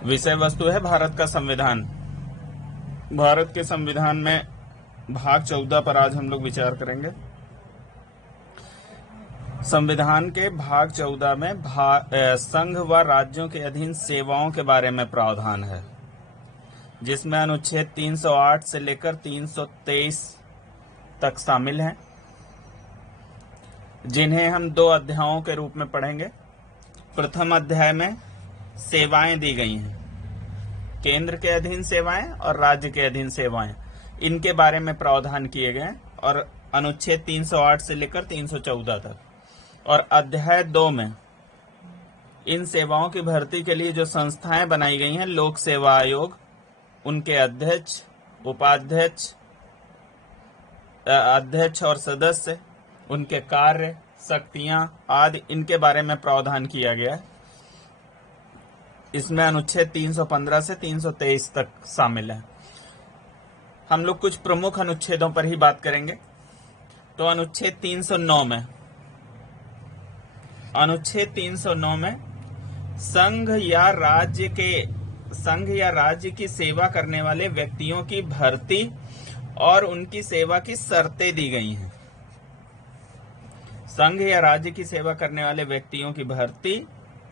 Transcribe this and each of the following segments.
विषय वस्तु है भारत का संविधान। भारत के संविधान में भाग 14 पर आज हम लोग विचार करेंगे। संविधान के भाग 14 में संघ व राज्यों के अधीन सेवाओं के बारे में प्रावधान है, जिसमें अनुच्छेद 308 से लेकर 323 तक शामिल हैं, जिन्हें हम 2 अध्यायों के रूप में पढ़ेंगे। प्रथम अध्याय में सेवाएं दी गई हैं, केंद्र के अधीन सेवाएं और राज्य के अधीन सेवाएं, इनके बारे में प्रावधान किए गए और अनुच्छेद 308 से लेकर 314 तक। और अध्याय 2 में इन सेवाओं की भर्ती के लिए जो संस्थाएं बनाई गई हैं, लोक सेवा आयोग, उनके अध्यक्ष, उपाध्यक्ष, अध्यक्ष और सदस्य, उनके कार्य, शक्तियां आदि, इनके बारे में प्रावधान किया गया है। इसमें अनुच्छेद 315 से 323 तक शामिल है। हम लोग कुछ प्रमुख अनुच्छेदों पर ही बात करेंगे। तो अनुच्छेद 309 में संघ या राज्य की सेवा करने वाले व्यक्तियों की भर्ती और उनकी सेवा की शर्तें दी गई हैं। संघ या राज्य की सेवा करने वाले व्यक्तियों की भर्ती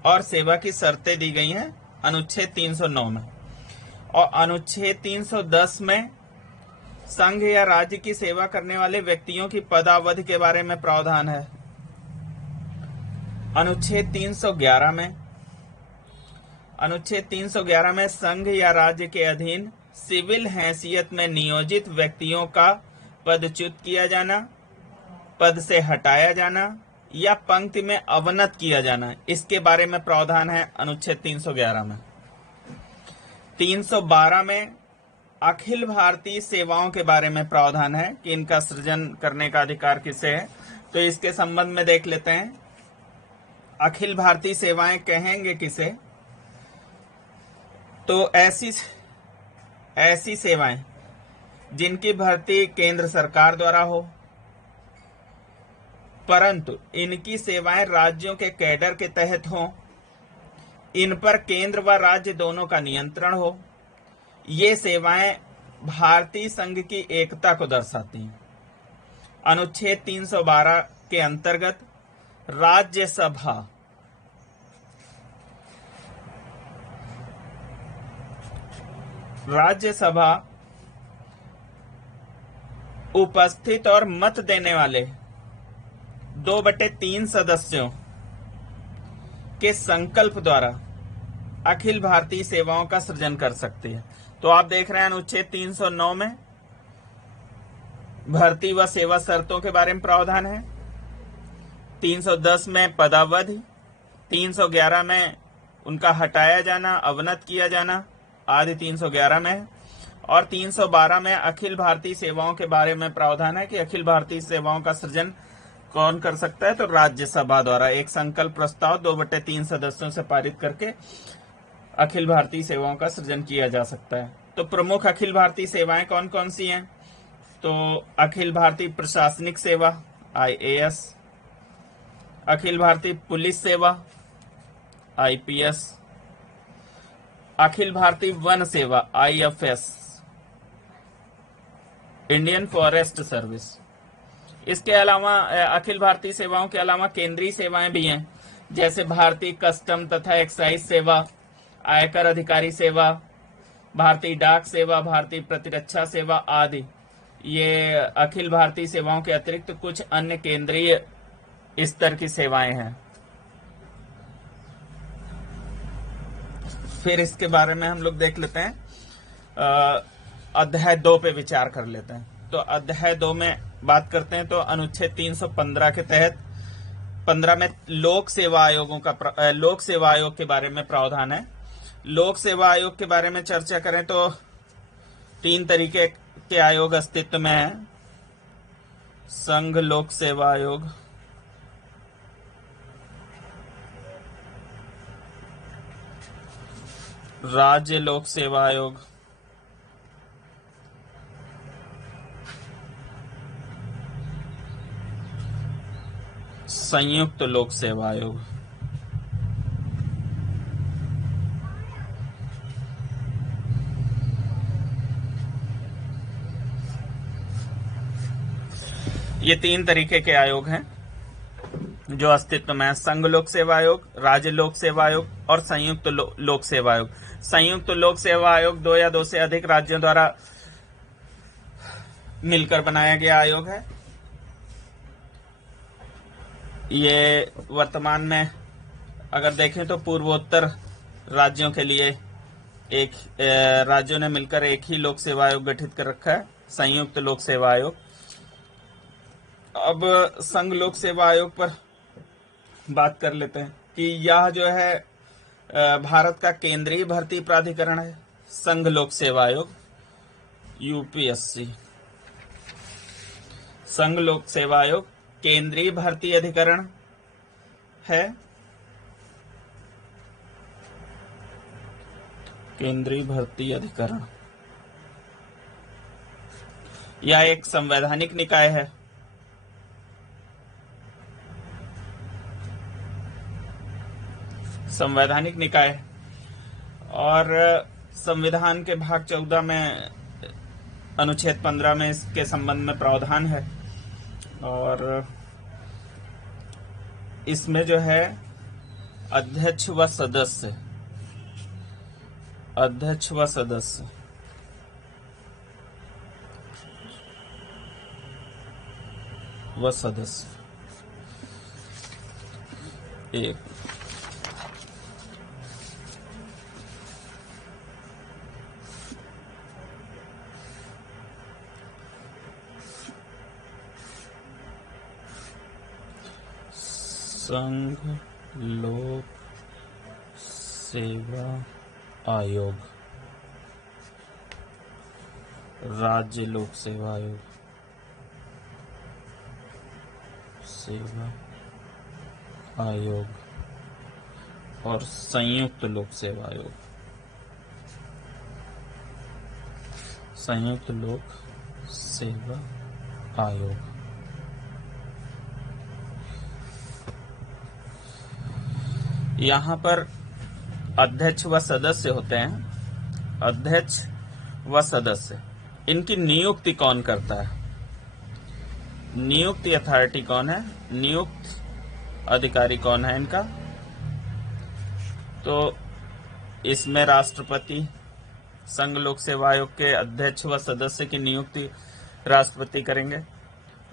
और सेवा की शर्तें दी गई हैं अनुच्छेद 309 में। और अनुच्छेद 310 में संघ या राज्य की सेवा करने वाले व्यक्तियों की पदावधि के बारे में प्रावधान है। अनुच्छेद 311 में संघ या राज्य के अधीन सिविल हैसियत में नियोजित व्यक्तियों का पदच्युत किया जाना, पद से हटाया जाना या पंक्ति में अवनत किया जाना, इसके बारे में प्रावधान है अनुच्छेद 311 में। 312 में अखिल भारतीय सेवाओं के बारे में प्रावधान है कि इनका सृजन करने का अधिकार किसे है। तो इसके संबंध में देख लेते हैं। अखिल भारतीय सेवाएं कहेंगे किसे? तो ऐसी सेवाएं जिनकी भर्ती केंद्र सरकार द्वारा हो, परंतु इनकी सेवाएं राज्यों के कैडर के तहत हो, इन पर केंद्र व राज्य दोनों का नियंत्रण हो। ये सेवाएं भारतीय संघ की एकता को दर्शाती हैं। अनुच्छेद 312 के अंतर्गत राज्यसभा उपस्थित और मत देने वाले 2/3 सदस्यों के संकल्प द्वारा अखिल भारतीय सेवाओं का सृजन कर सकती है। तो आप देख रहे हैं अनुच्छेद 309 में भर्ती व सेवा शर्तों के बारे में प्रावधान है, 310 में पदावधि, 311 में उनका हटाया जाना, अवनत किया जाना आदि 311 में है, और 312 में अखिल भारतीय सेवाओं के बारे में प्रावधान है कि अखिल भारतीय सेवाओं का सृजन कौन कर सकता है? तो राज्यसभा द्वारा एक संकल्प प्रस्ताव 2/3 सदस्यों से पारित करके अखिल भारतीय सेवाओं का सृजन किया जा सकता है। तो प्रमुख अखिल भारतीय सेवाएं कौन कौन सी हैं? तो अखिल भारतीय प्रशासनिक सेवा IAS, अखिल भारतीय पुलिस सेवा IPS, अखिल भारतीय वन सेवा IFS, इंडियन फॉरेस्ट सर्विस। इसके अलावा अखिल भारतीय सेवाओं के अलावा केंद्रीय सेवाएं भी हैं, जैसे भारतीय कस्टम तथा एक्साइज सेवा, आयकर अधिकारी सेवा, भारतीय डाक सेवा, भारतीय प्रतिरक्षा सेवा आदि। ये अखिल भारतीय सेवाओं के अतिरिक्त कुछ अन्य केंद्रीय स्तर की सेवाएं हैं। फिर इसके बारे में हम लोग देख लेते हैं, अध्याय 2 पे विचार कर लेते हैं। तो अध्याय 2 में बात करते हैं। तो अनुच्छेद 315 के तहत 15 में लोक सेवा आयोग के बारे में प्रावधान है। लोक सेवा आयोग के बारे में चर्चा करें तो 3 तरीके के आयोग अस्तित्व में हैं। संघ लोक सेवा आयोग, राज्य लोक सेवा आयोग, संयुक्त लोक सेवा आयोग। ये 3 तरीके के आयोग हैं जो अस्तित्व में है: संघ लोक सेवा आयोग, राज्य लोक सेवा आयोग और संयुक्त लोक सेवा आयोग। संयुक्त लोक सेवा आयोग 2 या 2 से अधिक राज्यों द्वारा मिलकर बनाया गया आयोग है। ये वर्तमान में अगर देखें तो पूर्वोत्तर राज्यों के लिए राज्यों ने मिलकर एक ही लोक सेवा आयोग गठित कर रखा है, संयुक्त लोक सेवा आयोग। अब संघ लोक सेवा आयोग पर बात कर लेते हैं कि यह जो है भारत का केंद्रीय भर्ती प्राधिकरण है। संघ लोक सेवा आयोग यूपीएससी, संघ लोक सेवा आयोग केंद्रीय भर्ती अधिकरण है। केंद्रीय भर्ती अधिकरण यह एक संवैधानिक निकाय है। संवैधानिक निकाय और संविधान के भाग 14 में अनुच्छेद 15 में इसके संबंध में प्रावधान है और इसमें जो है अध्यक्ष व सदस्य एक संघ लोक सेवा आयोग, राज्य लोक सेवा आयोग और संयुक्त लोक सेवा आयोग। संयुक्त लोक सेवा आयोग यहाँ पर अध्यक्ष व सदस्य होते हैं। अध्यक्ष व सदस्य, इनकी नियुक्ति कौन करता है? नियुक्ति अथॉरिटी कौन है? नियुक्त अधिकारी कौन है इनका? तो इसमें राष्ट्रपति, संघ लोक सेवा आयोग के अध्यक्ष व सदस्य की नियुक्ति राष्ट्रपति करेंगे।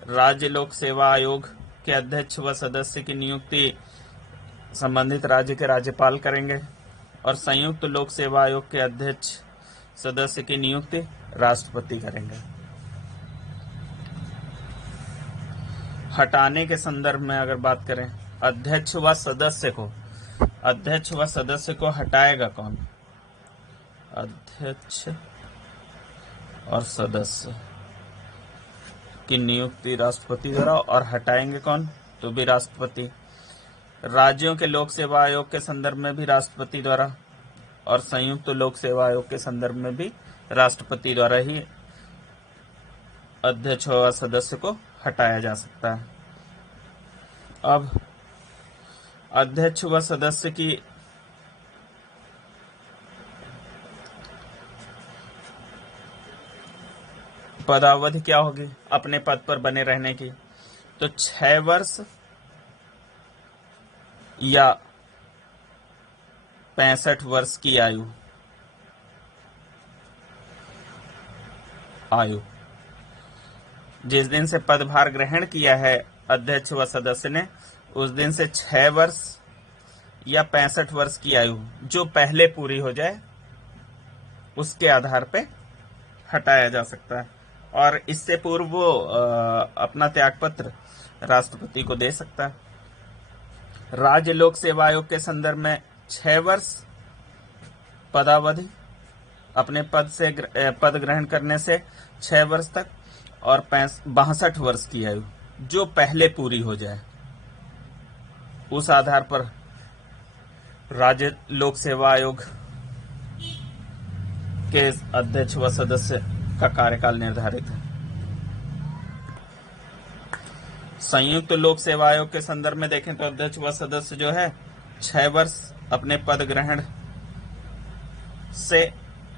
राज्य लोक सेवा आयोग के अध्यक्ष व सदस्य की नियुक्ति संबंधित राज्य के राज्यपाल करेंगे और संयुक्त लोक सेवा आयोग के अध्यक्ष सदस्य की नियुक्ति राष्ट्रपति करेंगे। हटाने के संदर्भ में अगर बात करें, अध्यक्ष व सदस्य को हटाएगा कौन? अध्यक्ष और सदस्य की नियुक्ति राष्ट्रपति द्वारा और हटाएंगे कौन? तो भी राष्ट्रपति। राज्यों के लोक सेवा आयोग के संदर्भ में भी राष्ट्रपति द्वारा और संयुक्त लोक सेवा आयोग के संदर्भ में भी राष्ट्रपति द्वारा ही अध्यक्ष व सदस्य को हटाया जा सकता है। अब अध्यक्ष व सदस्य की पदावधि क्या होगी अपने पद पर बने रहने की? तो 6 वर्ष या 65 वर्ष की आयु जिस दिन से पदभार ग्रहण किया है अध्यक्ष व सदस्य ने, उस दिन से 6 वर्ष या 65 वर्ष की आयु जो पहले पूरी हो जाए उसके आधार पे हटाया जा सकता है और इससे पूर्व वो अपना त्यागपत्र राष्ट्रपति को दे सकता है। राज्य लोक सेवा आयोग के संदर्भ में 6 वर्ष पदावधि, अपने पद ग्रहण करने से 6 वर्ष तक और 62 वर्ष की आयु जो पहले पूरी हो जाए, उस आधार पर राज्य लोक सेवा आयोग के अध्यक्ष व सदस्य का कार्यकाल निर्धारित है। संयुक्त लोक सेवा आयोग के संदर्भ में देखें तो अध्यक्ष व सदस्य जो है 6 वर्ष अपने पद ग्रहण से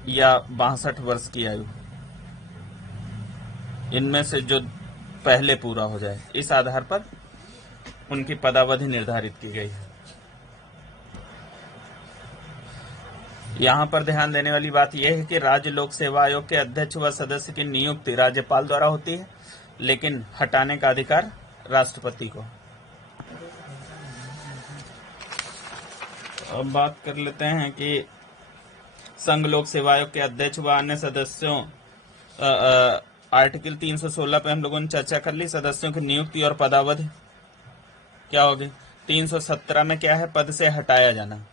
या 62 वर्ष की आयु, इनमें से जो पहले पूरा हो जाए, इस आधार पर उनकी पदावधि निर्धारित की गई है। यहाँ पर ध्यान देने वाली बात यह है कि राज्य लोक सेवा आयोग के अध्यक्ष व सदस्य की नियुक्ति राज्यपाल द्वारा होती है, लेकिन हटाने का अधिकार राष्ट्रपति को। अब बात कर लेते हैं कि संघ लोक सेवा आयोग के अध्यक्ष व अन्य सदस्यों, आर्टिकल 316 पे हम लोगों ने चर्चा कर ली। सदस्यों की नियुक्ति और पदावधि क्या होगी। 317 में क्या है, पद से हटाया जाना,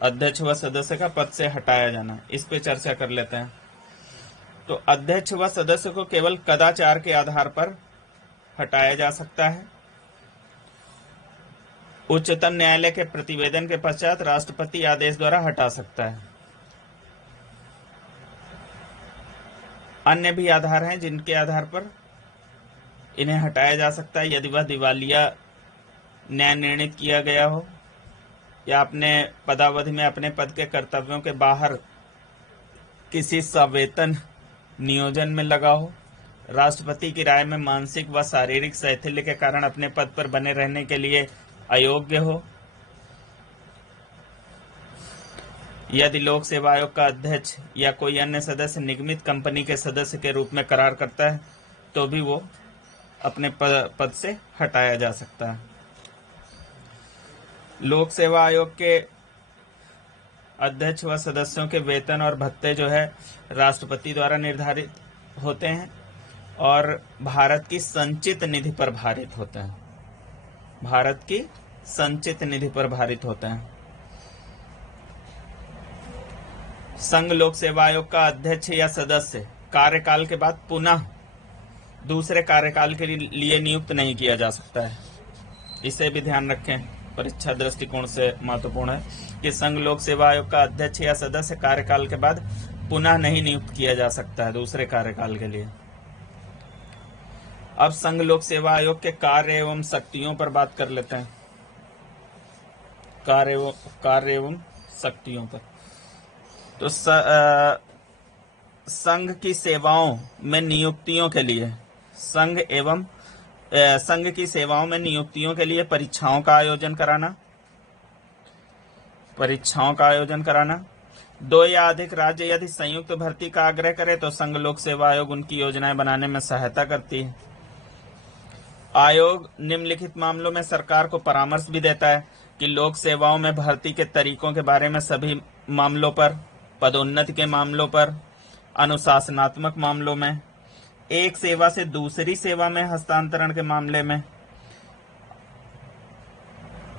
अध्यक्ष व सदस्य का पद से हटाया जाना, इस पे चर्चा कर लेते हैं। तो अध्यक्ष व सदस्य को केवल कदाचार के आधार पर हटाया जा सकता है। उच्चतम न्यायालय के प्रतिवेदन के पश्चात राष्ट्रपति आदेश द्वारा हटा सकता है। अन्य भी आधार हैं जिनके आधार पर इन्हें हटाया जा सकता है, यदि वह दिवालिया न्याय निर्णित किया गया हो या अपने पदावधि में अपने पद के कर्तव्यों के बाहर किसी सवेतन नियोजन में लगा हो, राष्ट्रपति की राय में मानसिक व शारीरिक शैथिल्य के कारण अपने पद पर बने रहने के लिए अयोग्य हो, यदि लोक सेवा आयोग का अध्यक्ष या कोई अन्य सदस्य निगमित कंपनी के सदस्य के रूप में करार करता है तो भी वो अपने पद से हटाया जा सकता है। लोक सेवा आयोग के अध्यक्ष व सदस्यों के वेतन और भत्ते जो है राष्ट्रपति द्वारा निर्धारित होते हैं और भारत की संचित निधि पर भारित होते हैं। भारत की संचित निधि पर भारित होते हैं। संघ लोक सेवा आयोग का अध्यक्ष या सदस्य कार्यकाल के बाद पुनः दूसरे कार्यकाल के लिए नियुक्त नहीं किया जा सकता है। इसे भी ध्यान रखें, परीक्षा दृष्टिकोण से महत्वपूर्ण है कि संघ लोक सेवा आयोग का अध्यक्ष या सदस्य कार्यकाल के बाद पुनः नहीं नियुक्त किया जा सकता है दूसरे कार्यकाल के लिए। अब संघ लोक सेवा आयोग के कार्य एवं शक्तियों पर बात कर लेते हैं। कार्य एवं शक्तियों पर तो संघ की सेवाओं में नियुक्तियों के लिए संघ की सेवाओं में नियुक्तियों के लिए परीक्षाओं का आयोजन कराना। 2 या अधिक राज्य यदि संयुक्त भर्ती का आग्रह करे तो संघ लोक सेवा आयोग उनकी योजनाएं बनाने में सहायता करती है। आयोग निम्नलिखित मामलों में सरकार को परामर्श भी देता है कि लोक सेवाओं में भर्ती के तरीकों के बारे में सभी मामलों पर, पदोन्नति के मामलों पर, अनुशासनात्मक मामलों में, एक सेवा से दूसरी सेवा में हस्तांतरण के मामले में,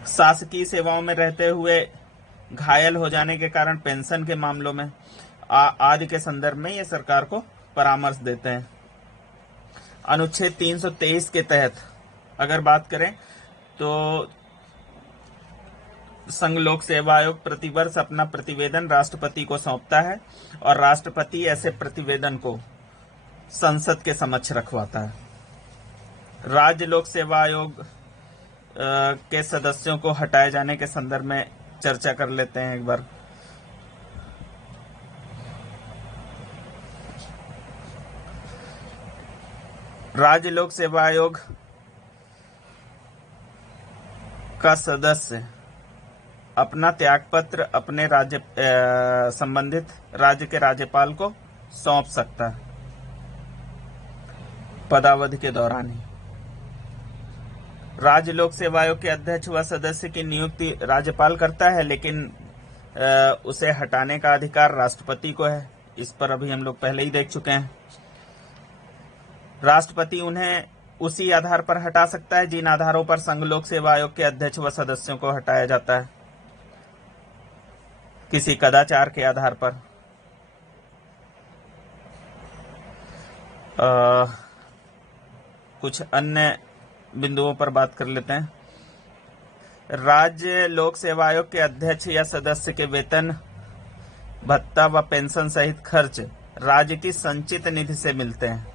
शासकीय सेवाओं में रहते हुए घायल हो जाने के कारण पेंशन के मामलों में आदि के संदर्भ में ये सरकार को परामर्श देते हैं। अनुच्छेद 323 के तहत अगर बात करें तो संघ लोक सेवा आयोग प्रतिवर्ष अपना प्रतिवेदन राष्ट्रपति को सौंपता है और राष्ट्रपति ऐसे प्रतिवेदन को संसद के समक्ष रखवाता है। राज्य लोक सेवा आयोग के सदस्यों को हटाए जाने के संदर्भ में चर्चा कर लेते हैं एक बार। राज्य लोक सेवा आयोग का सदस्य अपना त्यागपत्र अपने संबंधित राज्य के राज्यपाल को सौंप सकता है पदावधि के दौरान ही। राज्य लोक सेवा आयोग के अध्यक्ष व सदस्य की नियुक्ति राज्यपाल करता है, लेकिन उसे हटाने का अधिकार राष्ट्रपति को है। इस पर अभी हम लोग पहले ही देख चुके हैं। राष्ट्रपति उन्हें उसी आधार पर हटा सकता है जिन आधारों पर संघ लोक सेवा आयोग के अध्यक्ष व सदस्यों को हटाया जाता है, किसी कदाचार के आधार पर। कुछ अन्य बिंदुओं पर बात कर लेते हैं। राज्य लोक सेवा आयोग के अध्यक्ष या सदस्य के वेतन, भत्ता व पेंशन सहित खर्च राज्य की संचित निधि से मिलते हैं।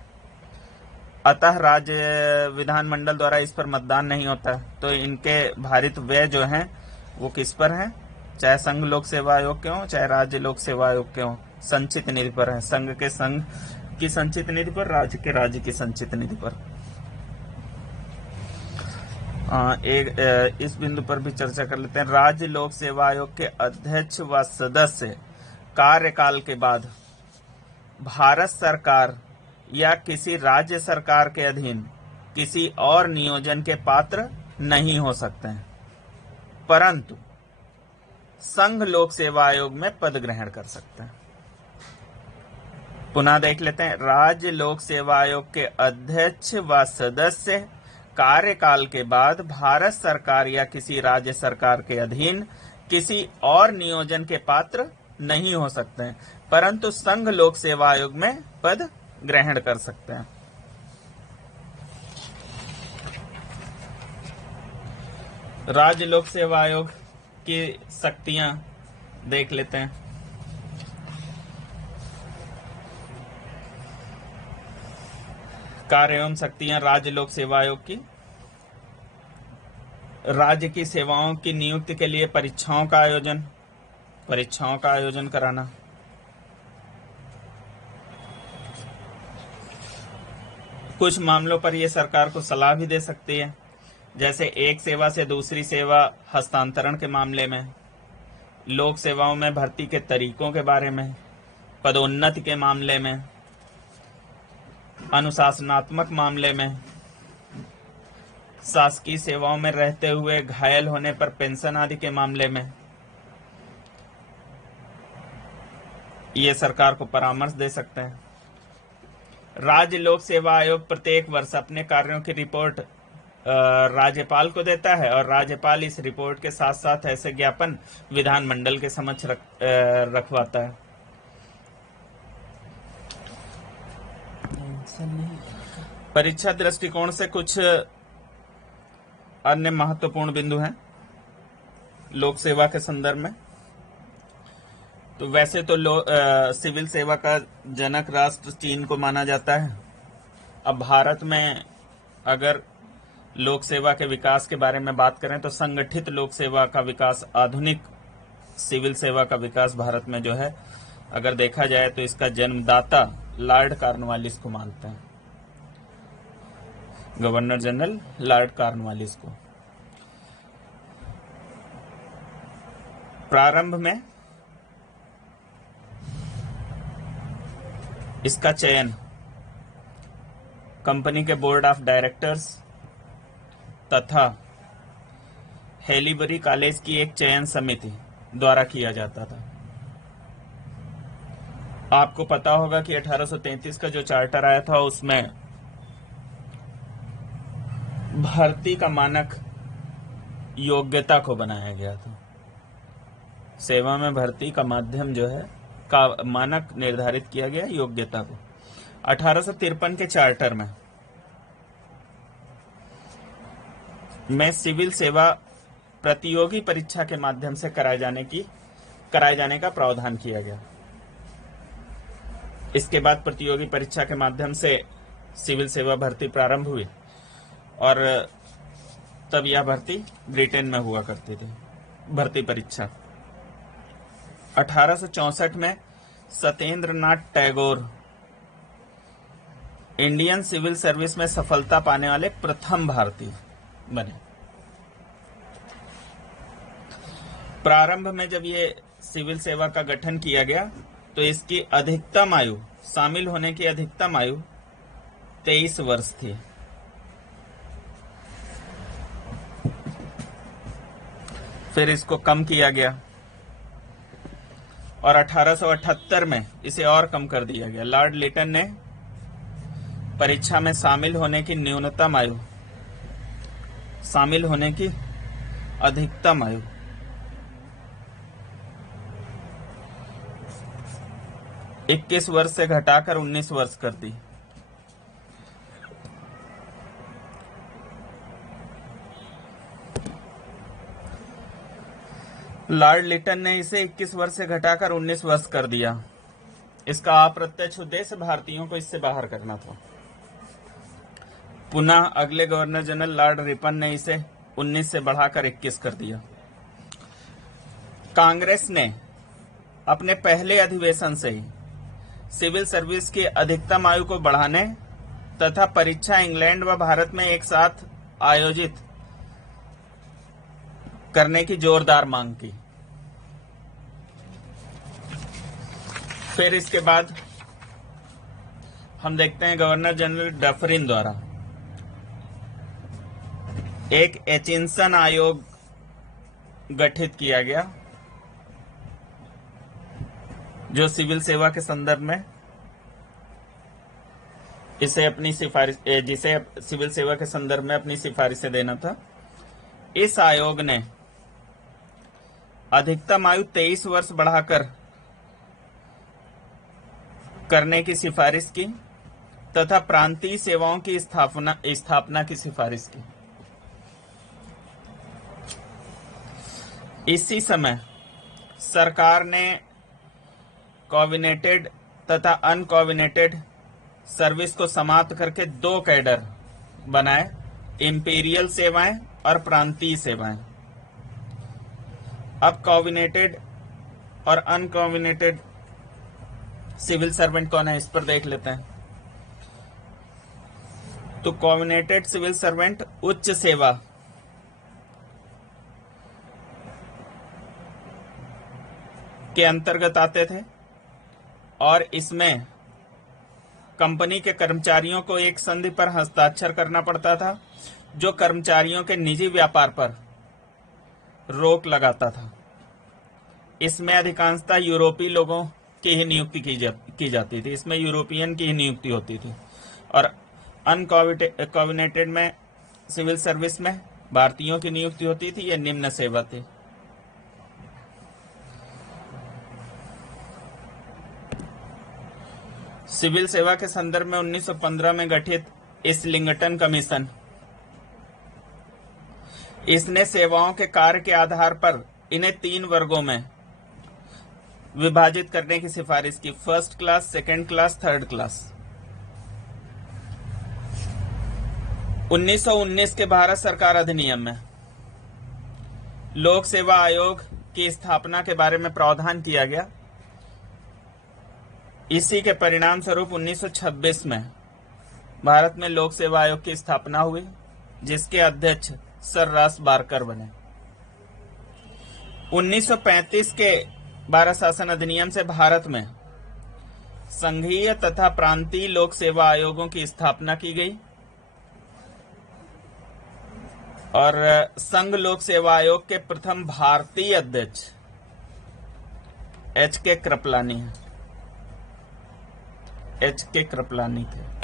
अतः राज्य विधानमंडल द्वारा इस पर मतदान नहीं होता, तो इनके भारित व्यय जो हैं वो किस पर हैं, चाहे संघ लोक सेवा आयोग के हों चाहे राज्य लोक सेवा आयोग के हों, संचित निधि पर है। संघ के संघ की संचित निधि पर, राज्य की संचित निधि पर। इस बिंदु पर भी चर्चा कर लेते हैं। राज्य लोक सेवा आयोग के अध्यक्ष व सदस्य कार्यकाल के बाद भारत सरकार या किसी राज्य सरकार के अधीन किसी और नियोजन के पात्र नहीं हो सकते हैं, परंतु संघ लोक सेवा आयोग में पद ग्रहण कर सकते हैं। पुनः देख लेते हैं। राज्य लोक सेवा आयोग के अध्यक्ष व सदस्य कार्यकाल के बाद भारत सरकार या किसी राज्य सरकार के अधीन किसी और नियोजन के पात्र नहीं हो सकते हैं, परंतु संघ लोक सेवा आयोग में पद ग्रहण कर सकते हैं। राज्य लोक सेवा आयोग की शक्तियां देख लेते हैं। कार्य एवं शक्तियां राज्य लोक सेवा आयोग की। राज्य की सेवाओं की नियुक्ति के लिए परीक्षाओं का आयोजन कराना। कुछ मामलों पर यह सरकार को सलाह भी दे सकती है, जैसे एक सेवा से दूसरी सेवा हस्तांतरण के मामले में, लोक सेवाओं में भर्ती के तरीकों के बारे में, पदोन्नति के मामले में, अनुशासनात्मक मामले में, शासकीय सेवाओं में रहते हुए घायल होने पर पेंशन आदि के मामले में ये सरकार को परामर्श दे सकते हैं। राज्य लोक सेवा आयोग प्रत्येक वर्ष अपने कार्यों की रिपोर्ट राज्यपाल को देता है और राज्यपाल इस रिपोर्ट के साथ साथ ऐसे ज्ञापन विधानमंडल के समक्ष रखवाता है। परीक्षा दृष्टिकोण से कुछ अन्य महत्वपूर्ण बिंदु हैं लोक सेवा के संदर्भ में। तो वैसे तो सिविल सेवा का जनक राष्ट्र चीन को माना जाता है। अब भारत में अगर लोक सेवा के विकास के बारे में बात करें तो संगठित लोक सेवा का विकास, आधुनिक सिविल सेवा का विकास भारत में जो है अगर देखा जाए तो इसका जन्मदाता लॉर्ड कॉर्नवालिस को मानते हैं, गवर्नर जनरल लॉर्ड कॉर्नवालिस को। प्रारंभ में इसका चयन कंपनी के बोर्ड ऑफ डायरेक्टर्स तथा हेलीबरी कॉलेज की एक चयन समिति द्वारा किया जाता था। आपको पता होगा कि 1833 का जो चार्टर आया था उसमें भर्ती का मानक योग्यता को बनाया गया था। सेवा में भर्ती का माध्यम जो है का मानक निर्धारित किया गया योग्यता को। 1853 के चार्टर में सिविल सेवा प्रतियोगी परीक्षा के माध्यम से कराए जाने का प्रावधान किया गया। इसके बाद प्रतियोगी परीक्षा के माध्यम से सिविल सेवा भर्ती प्रारंभ हुई और तब यह भर्ती ब्रिटेन में हुआ करती थी, भर्ती परीक्षा। 1864 में Satyendra Nath Tagore Indian civil service में सफलता पाने वाले प्रथम भारतीय बने। प्रारंभ में जब ये सिविल सेवा का गठन किया गया तो इसकी अधिकतम आयु, शामिल होने की अधिकतम आयु 23 वर्ष थी। फिर इसको कम किया गया और 1878 में इसे और कम कर दिया गया। लॉर्ड लिटन ने परीक्षा में शामिल होने की न्यूनतम आयु, शामिल होने की अधिकतम आयु 21 वर्ष से घटाकर 19 वर्ष कर दी। लॉर्ड लिटन ने इसे 21 वर्ष से घटाकर 19 वर्ष कर दिया। इसका अप्रत्यक्ष उद्देश्य भारतीयों को इससे बाहर करना था। पुनः अगले गवर्नर जनरल लॉर्ड रिपन ने इसे 19 से बढ़ाकर 21 कर दिया। कांग्रेस ने अपने पहले अधिवेशन से ही सिविल सर्विस की अधिकतम आयु को बढ़ाने तथा परीक्षा इंग्लैंड व भारत में एक साथ आयोजित करने की जोरदार मांग की। फिर इसके बाद हम देखते हैं गवर्नर जनरल डफरिन द्वारा एक एचिंसन आयोग गठित किया गया, जो सिविल सेवा के संदर्भ में जिसे सिविल सेवा के संदर्भ में अपनी सिफारिशें देना था। इस आयोग ने अधिकतम आयु 23 वर्ष बढ़ाकर करने की सिफारिश की तथा प्रांतीय सेवाओं की स्थापना की सिफारिश की। इसी समय सरकार ने कोऑर्डिनेटेड तथा अनकोऑर्डिनेटेड सर्विस को समाप्त करके 2 कैडर बनाए, इंपीरियल सेवाएं और प्रांतीय सेवाएं। अब कोऑर्डिनेटेड और अनकोऑर्डिनेटेड सिविल सर्वेंट कौन है, इस पर देख लेते हैं। तो कोऑर्डिनेटेड सिविल सर्वेंट उच्च सेवा के अंतर्गत आते थे और इसमें कंपनी के कर्मचारियों को एक संधि पर हस्ताक्षर करना पड़ता था, जो कर्मचारियों के निजी व्यापार पर रोक लगाता था। इसमें अधिकांशतः यूरोपीय लोगों की ही नियुक्ति की जाती थी, इसमें यूरोपियन की ही नियुक्ति होती थी। और अनकोऑर्डिनेटेड में सिविल सर्विस में भारतीयों की नियुक्ति होती थी। यह निम्न सेवा थी। सिविल सेवा के संदर्भ में 1915 में गठित इस्लिंगटन कमीशन, इसने सेवाओं के कार्य के आधार पर इन्हें 3 वर्गों में विभाजित करने की सिफारिश की, 1st class, 2nd class, 3rd class. 1919 के भारत सरकार अधिनियम में लोक सेवा आयोग की स्थापना के बारे में प्रावधान किया गया। इसी के परिणाम स्वरूप 1926 में भारत में लोक सेवा आयोग की स्थापना हुई, जिसके अध्यक्ष सर रास बारकर बने। 1935 के भारत शासन अधिनियम से भारत में संघीय तथा प्रांतीय लोक सेवा आयोगों की स्थापना की गई और संघ लोक सेवा आयोग के प्रथम भारतीय अध्यक्ष H.K. कृपलानी थे।